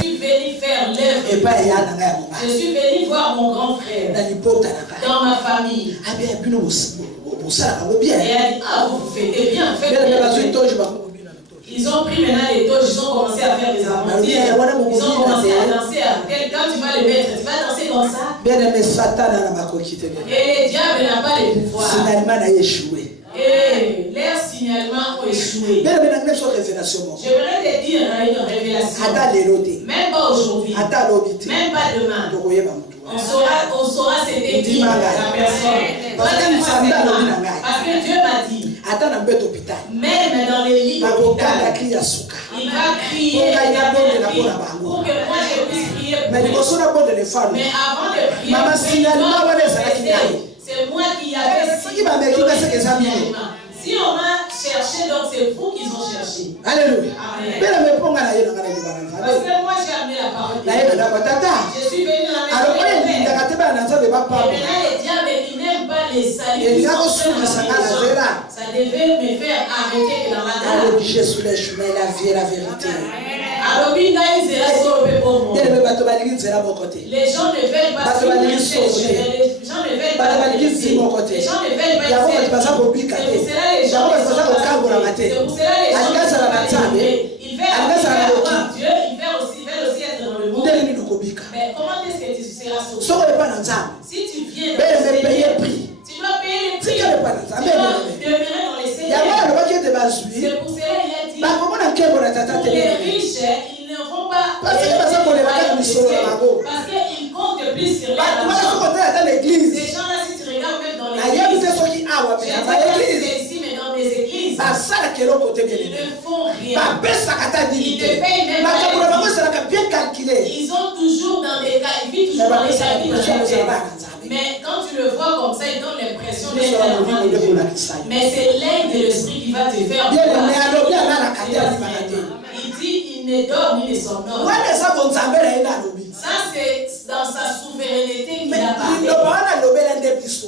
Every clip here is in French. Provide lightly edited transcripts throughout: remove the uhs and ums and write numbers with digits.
suis venu faire l'œuvre. Je suis venu voir mon grand frère dans ma famille. Et elle a dit, ah, vous faites bien, faites bien. Ils ont pris maintenant les toges, ils ont commencé à faire des aventures. Ils ont commencé à danser. Quand tu vas les mettre, tu vas danser comme ça. Et les diables n'ont pas les pouvoirs. Et leurs signalements ont échoué. J'aimerais te dire une révélation. Même pas aujourd'hui. Même pas demain. On saura c'était qui la personne. Parce que Dieu m'a dit. Même dans les lits d'hôpital, il va crier pour que moi je puisse prier pour lui. Mais avant de prier, c'est moi qui avais signalement. Si on m'a cherché, donc c'est vous qu'ils ont cherché. Alléluia. Parce que moi j'ai amené la parole de Dieu. Je suis venu dans les et maintenant les diables qui n'aiment pas les saluts, ça devait me faire arrêter dans la drogue. Je suis le chemin, la vie et la vérité. Les gens ne veulent pas suivre les gens ne veulent pas les gens ne veulent pas c'est pour cela les gens ils veulent avoir Dieu, ils veulent aussi être dans le monde. Mais comment est-ce que tu seras sauvé? Si tu viens dans le Seigneur, tu dois payer les prix. Tu dois demeurer dans les Seigneurs. C'est pour cela il a dit pour les riches, ils ne vont pas parce qu'ils comptent plus sur l'église. Ces gens-là, si tu regardes même dans l'église, c'est ici, mais dans des églises, ils ne font rien. Ils ne payent même pas. Ils ont toujours dans des cas, ils vivent toujours dans les cabines. Mais quand tu le vois comme ça, il donne l'impression d'être un enfant de Dieu. Mais c'est l'aide de l'esprit qui va te faire. Il dit il ne dort ni ne s'endort. Ça c'est dans sa souveraineté qu'il a parlé.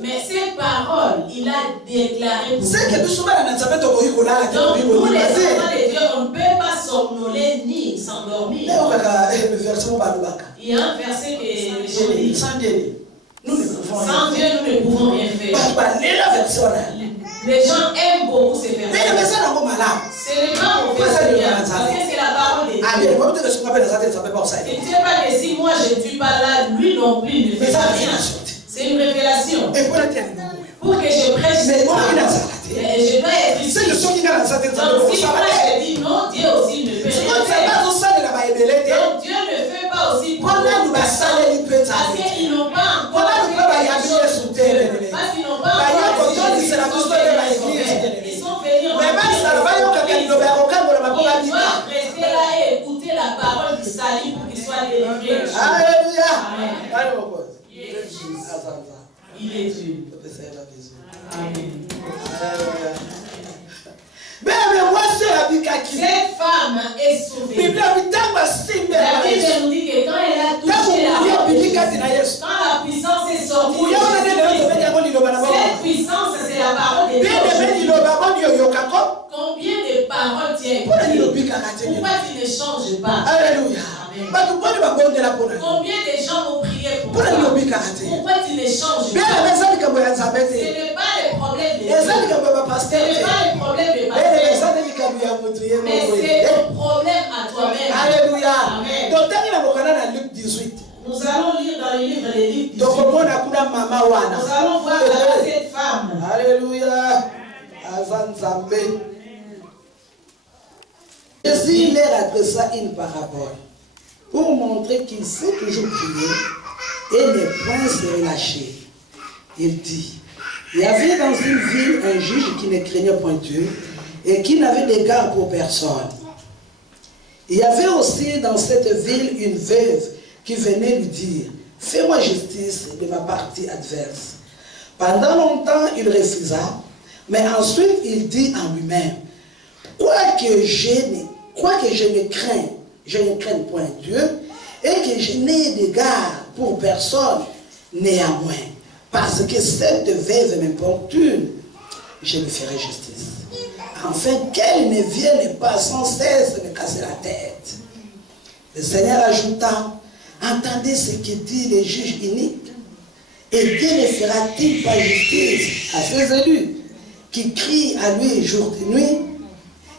Mais ces paroles, il a déclaré. Donc pour les enfants de Dieu, on ne peut pas somnoler ni s'endormir. Il y a un verset que je lis. Sans Dieu, nous ne pouvons rien faire. Les gens aiment beaucoup ces versets. C'est les gens qui font ça bien. Parce que c'est la parole de Dieu. Et tu sais pas que si moi je ne suis pas là, lui non plus ne fait pas rien. C'est une révélation. Pour que je prêche, je dois être ici. Donc si moi je dis non, Dieu aussi ne fait rien. Donc Dieu ne fait pas aussi pour nous. Parce qu'ils n'ont pas encore parce qu'ils n'ont pas encore ils sont venus ils doivent rester là et écouter la parole du salut pour qu'ils soient délivrés. Alléluia. Il est Dieu. Amen. Cette femme est sauvée. La Bible nous dit que quand elle a touché quand la puissance est sortie, cette puissance c'est la parole de Dieu. Combien de paroles tu as? Pourquoi tu ne changes pas? Alléluia. Combien de gens ont prié pour toi? Pourquoi tu ne changes pas? Ce n'est pas le problème de Dieu. Ce n'est pas le problème de ma frère. Mais c'est ton problème à toi-même. Alléluia. Amen. Nous allons lire dans le livre de Luc 18. Nous allons voir cette femme. Alléluia. Jésus leur adressa une parabole pour montrer qu'il sait toujours prier et ne point se relâcher. Il dit, il y avait dans une ville un juge qui ne craignait point Dieu et qui n'avait d'égard pour personne. Il y avait aussi dans cette ville une veuve qui venait lui dire, fais-moi justice de ma partie adverse. Pendant longtemps, il refusa, mais ensuite il dit en lui-même, quoique je ne craigne point Dieu, et que je n'ai d'égard pour personne, néanmoins, parce que cette veuve m'importune, je lui ferai justice. afin qu'elle ne vienne pas sans cesse me casser la tête. Le Seigneur ajouta, entendez ce que dit le juge unique. Et Dieu ne fera-t-il pas justice à ses élus qui crient à lui jour et nuit?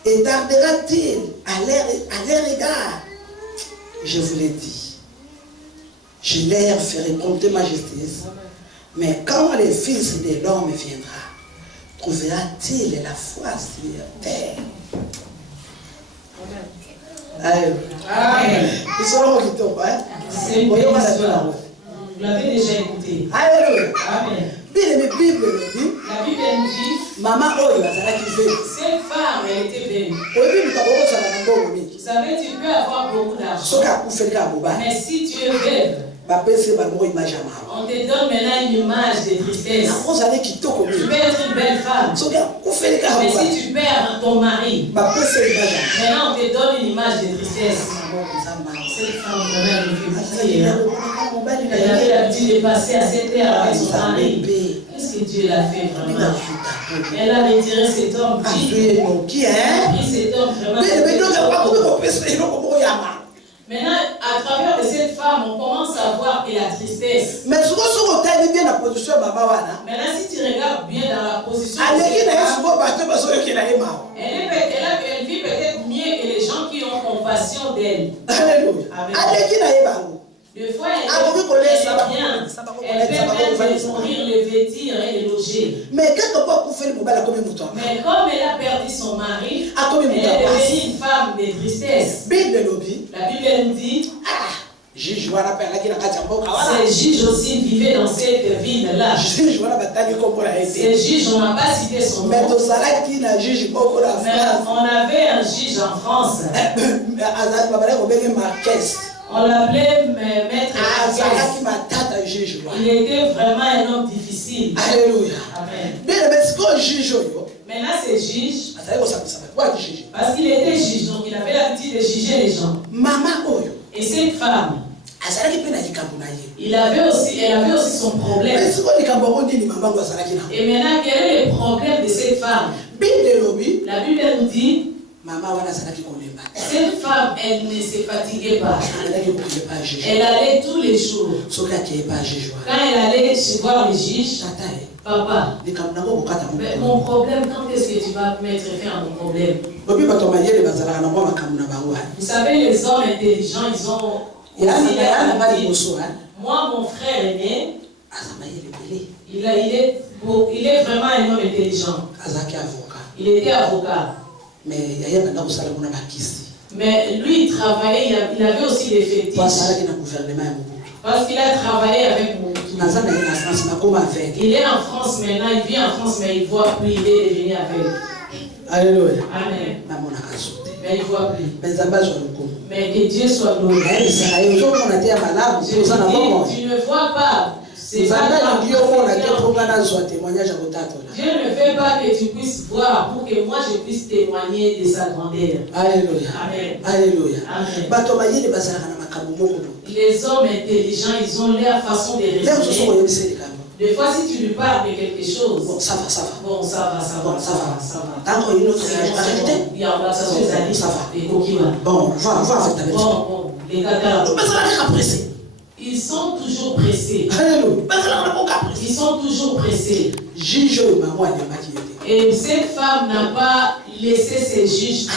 Et tardera-t-il à leur égard? Je vous l'ai dit, je leur ferai compter ma justice. Mais quand le Fils de l'homme viendra, trouvera-t-il la foi sur terre? Amen. Amen. Ils sont là qui tombent, hein? C'est une belle histoire. Vous l'avez déjà écouté. Alléluia. Amen. La Bible dit, La Bible dit, maman Oyo, cette cette femme, elle était belle. Vous savez, tu peux avoir beaucoup d'argent. Mais si tu es veuve, on te donne maintenant une image de tristesse. Tu peux être une belle femme. Mais si tu perds ton mari, maintenant on te donne une image de tristesse. Cette femme, elle me fait pitié. Elle avait l'habitude de passer à cette terre avec son mari. Qu'est-ce que Dieu l'a fait vraiment? Elle a retiré cet homme. Elle a pris cet homme vraiment. Maintenant, à travers de cette femme, on commence à voir que la tristesse. Mais souvent, maintenant, si tu regardes bien dans la position de cette femme, elle vit peut-être mieux que les gens qui ont compassion d'elle. Des fois, elle est bien. Elle peut même nourrir, les vêtir et les loger. Mais comme elle a perdu son mari, elle est devenue une femme de tristesse. La Bible nous dit, ces juges aussi vivaient dans cette ville-là. Ces juges, on n'a pas cité son nom. Mais on avait un juge en France. On l'appelait maître. Il était vraiment un homme difficile. Alléluia. Amen. Maintenant, c'est juge. Parce qu'il était juge, donc il avait l'habitude de juger les gens. Et cette femme, elle avait aussi son problème. Et maintenant, quel est le problème de cette femme? La Bible nous dit, cette femme, elle ne se fatiguait pas. Elle allait tous les jours. Quand elle allait voir les juges, papa, mon problème, quand est-ce que tu vas mettre fin à mon problème? Vous savez, les hommes intelligents, ils ont aussi moi, mon frère aîné, il est vraiment un homme intelligent. Il était avocat. Mais lui, il travaillait, il avait aussi des fétiches. Parce qu'il a travaillé avec mon il est en France maintenant, il vit en France, mais il ne voit plus, il est devenu aveugle. Alléluia. Amen. Mais il ne voit plus. Mais que Dieu soit glorifié. Tu ne vois pas. Dieu ne fait pas que tu puisses voir pour que moi je puisse témoigner de sa grandeur. Alléluia. Amen. Alléluia. Amen. Les hommes intelligents, ils ont leur façon de raisonner. Des fois, si tu lui parles de quelque chose, bon, ça va. Bon, ça va. Tant qu'il y a une autre chose à rajouter, ça va. Bon, va avec ta maison. Bon, les gars, ils sont toujours pressés. Ils sont toujours pressés. Et cette femme n'a pas laissé ses juges.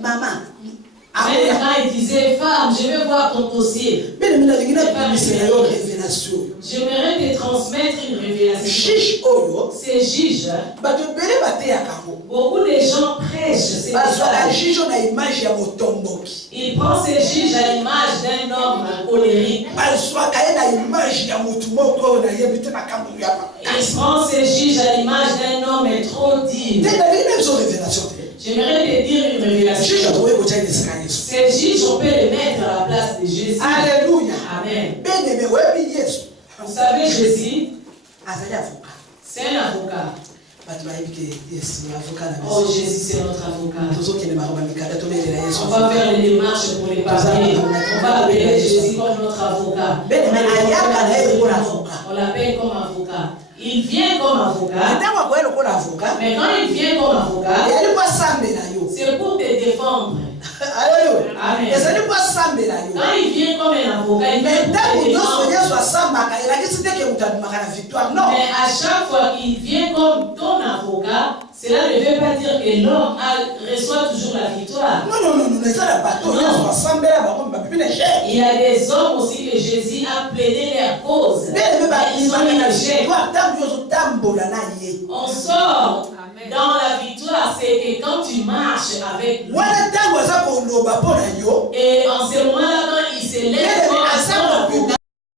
Maman. Même quand il disait, femme, je vais voir ton dossier. J'aimerais te transmettre une révélation. Ces juges, beaucoup de gens prêchent. Ils prennent ces juges à l'image d'un homme colérique. Ils prennent ces juges à l'image d'un homme trop digne. J'aimerais te dire une révélation. Ces juges, on peut les mettre à la place de Jésus. Alléluia. Amen. Vous savez, Jésus, c'est un avocat. Oh, Jésus, c'est notre avocat. On va faire les démarches pour les parler. On va appeler Jésus comme notre avocat. On l'appelle comme avocat. Il vient comme avocat. Mais quand il vient comme avocat, c'est pour te défendre. Alléluia. Amen. Et ça n'est pas ça, mais quand il vient comme un avocat, il vient pour te défendre. Mais à chaque fois qu'il vient comme ton avocat, cela ne veut pas dire que l'homme reçoit toujours la victoire. Non. Il y a des hommes aussi que Jésus a plaidé leur cause. Ils ont eu l'échec. On sort dans la victoire, c'est que quand tu marches avec lui, et en ce moment-là, quand il se lève comme un avocat,